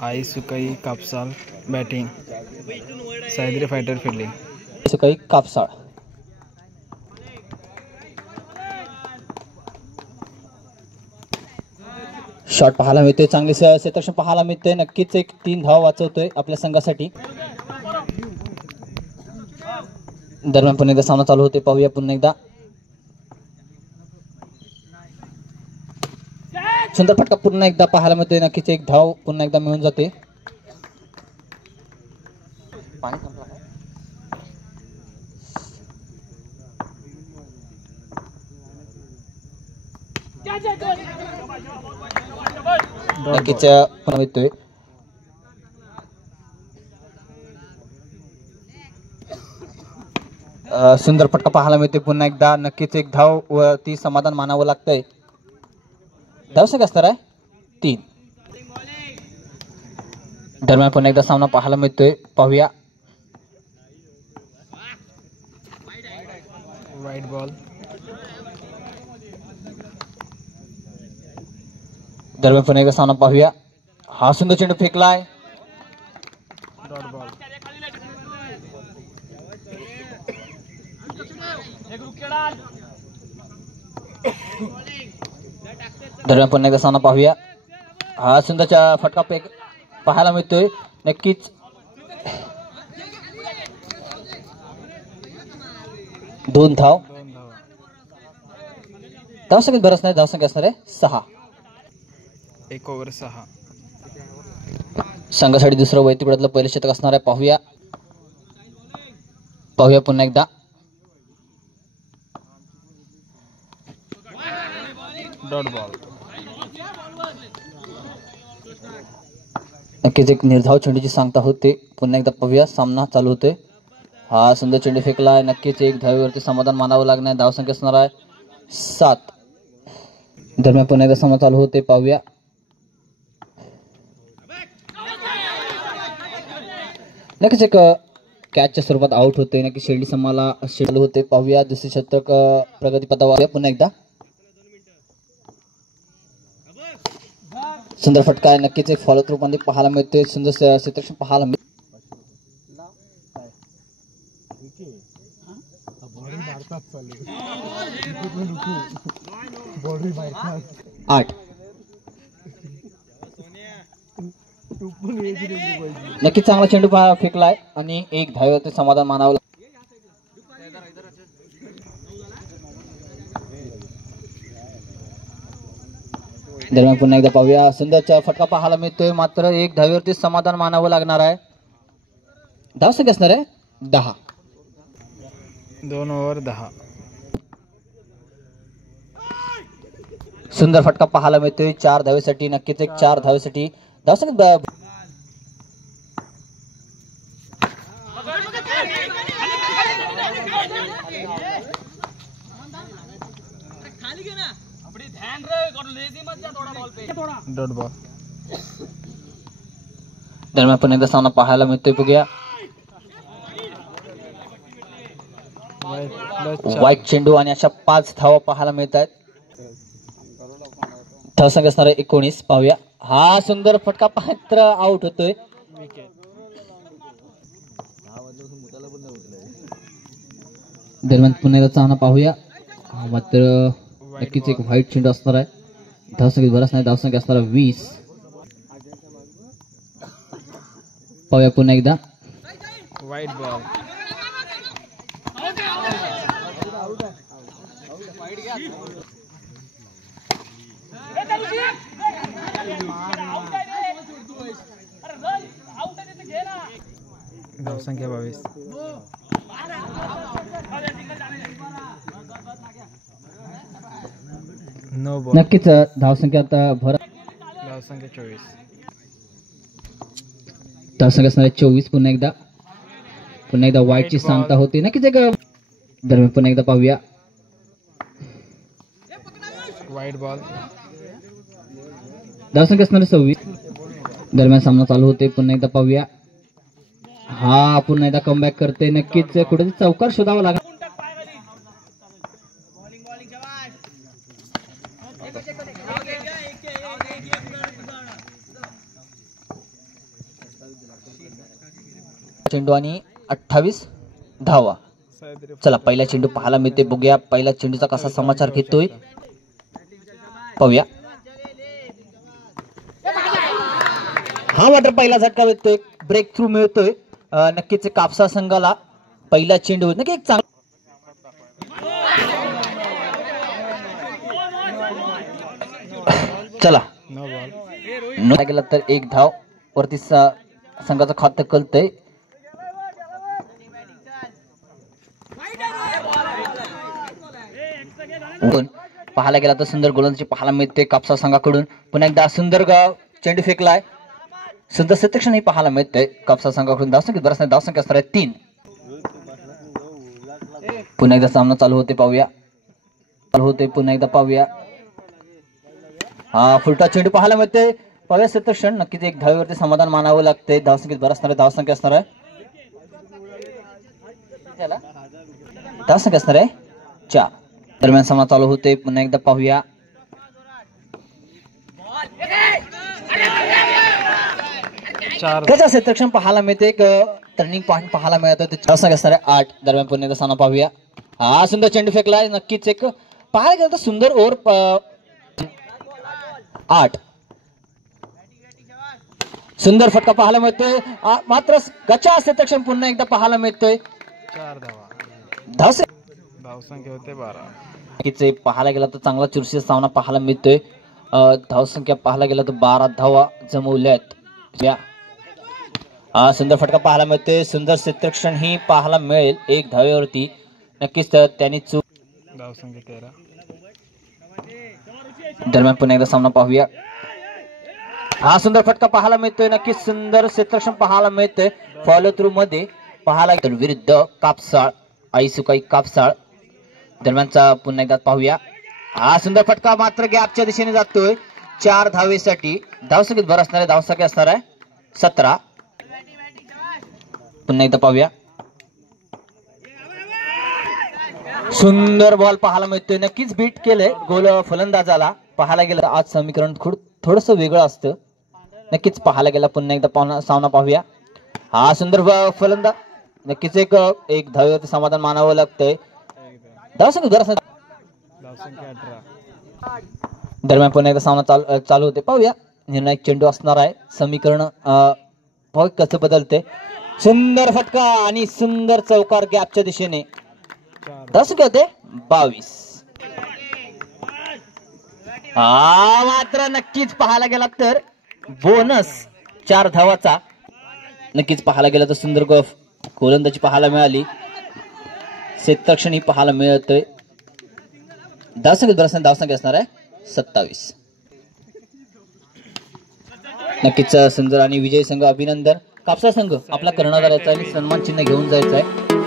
आई सुकाई कापसाळ batting, सायद्री fighter fielding. सुकाई कापसाळ. Shot पाहायला मिळतोय, चांगली क्षेत्ररक्षण पाहायला मिळतोय. नक्कीच एक 3 धाव वाचवतोय आपल्या संघासाठी. दरम्यान पुन्हा एकदा सामना चालू होते, पाहूया पुन्हा एकदा. सुंदर फटका पुन्हा एकदा पाहायला मिळतोय. नक्कीच एक धाव पुन्हा एकदा मिळून जाते. नक्कीच पुन्हा मिळतोय. सुंदर फटका पाहायला मिळते पुन्हा एकदा. नक्कीच एक धाव व ती समाधान मानावं लागतंय. धावसंख्या असणार आहे 3. दरम्यान पुन्हा एकदा सामना पाहायला मिळतोय, पाहूया. वाईट बॉल. दरम्यान पुन्हा एकदा सामना पाहूया. हा सुंदर चेंडू फेकलाय. Dot ball. दरम्यान पुन्हा एकदा सामना पाहूया. हा सुंदरचा फटका फेक पाहायला मिळतोय. नक्कीच 2 धाव. धावसंख्या बरंच नाही, धावसंख्या असणार आहे 6. 1 ओव्हर 6. संघासाठी दुसरं वैयक्तिक पहिलं शतक असणार आहे, पाहूया. पाहूया पुन्हा एकदा. Dot ball. नक्कीच एक निर्धाव चेंडूची सांगता होते. पुन्हा एकदा पाहूया, सामना चालू होतोय. हा सुंदर चेंडू फेकलाय. नक्कीच एक धावेवरती समाधान मानावं लागणार. धावसंख्या असणार आहे 7. दरम्यान पुन्हा एकदा सामना चालू होते, पाहूया. नक्कीच एक कॅचच्या स्वरूपात आउट होते. नक्की शेल्डी समाला शेडल होते, पाहूया. दुसरे शतक प्रगतीपथावर पुन्हा एकदा. सुंदर फटका आहे. नक्कीच एक फॉलो थ्रू मध्ये पाहायला मिळते. सुंदर क्षेत्ररक्षण पाहायला मिळते. 8. नक्कीच चांगला चेंडू फेकलाय आणि एक धावेवरती समाधान मानावं. दरम्यान पुन्हा एकदा पाहूया. सुंदरचा फटका पाहायला मिळतोय, मात्र एक धावेवरती समाधान मानावं लागणार आहे. धावसंख्या असणार आहे 10. 2 ओव्हर 10. सुंदर फटका पाहायला मिळतोय 4 धावेसाठी. नक्कीच एक 4 धावेसाठी धावसंख्या. Dot ball. दरम्यान पुन्हा एकदा सामना पाहायला मिळतोय, बघूया. वाईट चेंडू आणि अशा 5 धावा पाहायला मिळत आहेत. धावसंख्या असणार आहे 19, पाहूया. हा सुंदर फटका पात्र आउट होतोय. दरम्यान पुन्हा एकदा सामना पाहूया. मात्र नक्कीच एक व्हाईट चेंडू असणार आहे. धावसंख्या बराच नाही, धावसंख्या असणार 20. पाहूया पुन्हा एकदा. वाईट बॉल. धावसंख्या 22. No ball. नक्कीच धावसंख्या आता भर. धावसंख्या 24. धावसंख्या असणार 24. पुन्हा एकदा वाईटची सांगता होते. नक्कीच एक. दरम्यान पुन्हा एकदा पाहूया. वाईट बॉल. धावसंख्या असणार 26. दरम्यान सामना चालू होते, पुन्हा एकदा पाहूया. हा पुन्हा एकदा कमबॅक करते. नक्कीच कुठेतरी चौकार शोधावा लागेल. चेंडू आणि 28 धावा. चला पहिला चेंडू पाहायला मिळते, बघूया पहिला चेंडूचा कसा समाचार घेतोय, पाहूया. हा मात्र पहिला झटका मिळतोय, ब्रेक थ्रू मिळतोय. नक्कीच कापसा संघाला पहिला चेंडू नक्की एक चांगला. चला नो गेला तर एक धाव वरती संघाचं खातं कळतंय. पाहायला गेला तर सुंदर गोलंदाजी पाहायला मिळते कापसा संघाकडून. पुन्हा एकदा सुंदर चेंडू फेकलाय, सुंदर क्षेत्ररक्षण ही पाहायला मिळतंय कापसा संघाकडून. धावसंख्या बरंच नाही, धावसंख्या असणार आहे 3. पुन्हा एकदा सामना चालू होते, पाहूया. चालू होते पुन्हा एकदा पाहूया. हा फुलटा चेंडू पाहायला मिळते, पाहूया क्षेत्ररक्षण. नक्कीच एक धावेवरती समाधान मानावं लागतंय. धावसंख्येत बरं असणार आहे, धावसंख्या असणार आहे, धावसंख्या असणार आहे 4. दरम्यान सामना चालू होते, पुन्हा एकदा पाहूया. त्याचा क्षेत्ररक्षण पाहायला मिळते, एक टर्निंग पॉइंट पाहायला मिळतो, धावसंख्या असणार आहे 8. दरम्यान पुन्हा एकदा सामना पाहूया. हा सुंदर चेंडू फेकलाय, नक्कीच एक पाहायला गेलं तर सुंदर ओव्हर 8. सुंदर फटका पाहायला मिळतोय, मात्र गचा क्षेत्ररक्षण पुन्हा एकदा पाहायला मिळतोय. 4 धावा, धावसंख्या होते 12. नक्कीच पाहायला गेला तर चांगला चुरशीचा सामना पाहायला मिळतोय. धावसंख्या पाहायला गेला तर 12 धावा जमवल्यात. हा सुंदर फटका पाहायला मिळतोय, सुंदर क्षेत्ररक्षण ही पाहायला मिळेल 1 धावेवरती. नक्कीच त्यांनी चूक. धावसंख्या 13. दरम्यान पुन्हा एकदा सामना पाहूया. हा सुंदर फटका पाहायला मिळतोय, नक्कीच सुंदर क्षेत्ररक्षण पाहायला मिळतोय. फॉलो थ्रू मध्ये पाहायला विरुद्ध कापसाळ, आईसुकाई कापसाळ. दरम्यानचा पुन्हा एकदा पाहूया. हा सुंदर फटका मात्र गॅपच्या दिशेने जातोय 4 धावेसाठी. धावसंख्येत भर असणार आहे, धावसंख्या असणार आहे 17. पुन्हा एकदा पाहूया. सुंदर बॉल पाहायला मिळतोय, नक्कीच बीट केलंय गोल फलंदाजाला. पाहायला गेलं आज समीकरण थोडस वेगळं असतं. नक्कीच पाहायला गेला पुन्हा एकदा सामना पाहूया. हा सुंदर फलंदाज, नक्कीच एक धावेवरती समाधान मानावं लागतंय. धावसंख्या 18. दरम्यान पुन्हा एकदा सामना चालू होते, पाहूया. निर्णायक चेंडू असणार आहे, समीकरण कसं बदलते. सुंदर फटका आणि सुंदर चौकार गॅपच्या दिशेने. धावसंख्या होते 22. हा मात्र नक्कीच पाहायला गेला तर बोनस 4 धावाचा. नक्कीच पाहायला गेला तर सुंदर गोलंदाजी पाहायला मिळाली, क्षेत्ररक्षण ही पाहायला मिळतंय. धावसंख्या असणार आहे 27. नक्कीच सुंदर आणि विजय संघ अभिनंदन. कापसा संघ आपला कर्णधाराचा आणि सन्मान चिन्ह घेऊन जायचा आहे.